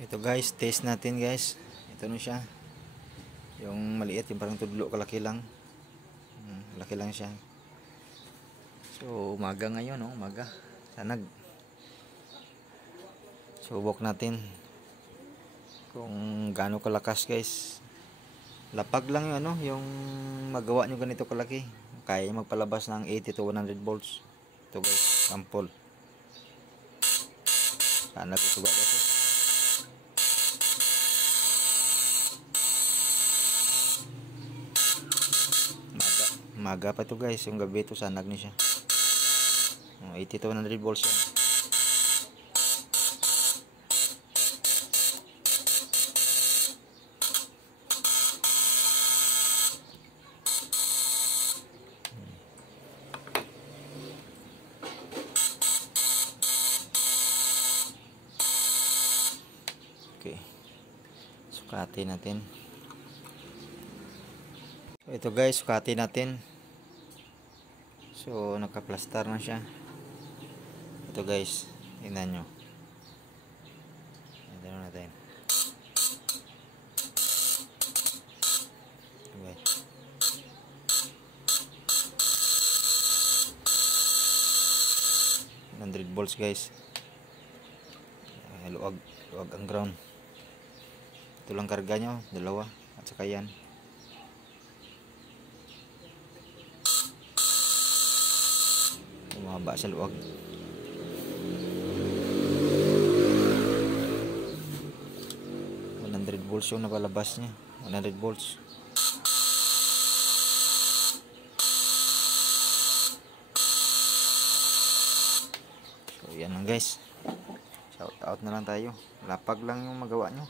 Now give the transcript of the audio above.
Ito guys, test natin guys. Ito na siya. Yung maliit, yung parang tudlo, kalaki lang. Laki lang siya. So, umaga ngayon, no? Umaga. Sanag. Subok natin kung gaano kalakas guys. Lapag lang yung ano, yung magawa nyo ganito kalaki. Kaya magpalabas ng 80 to 100 volts. Ito guys, sample. Sanag ito guys. Maga pa to guys, yung gabi to sanag na siya. 80 to 100 volts yan. Okay, sukatin natin. So, ito guys, sukatin natin. So, nakaplastar na siya. Ito guys, tingnan nyo. Ito natin. Okay. $100 guys. Luwag ang ground. Ito lang karga nyo, dalawa. At saka yan. Bumaba sa luwag. $100 yung napalabas niya. 100 volts. So yan lang guys. Shout out na lang tayo. Lapag lang yung magawa nyo.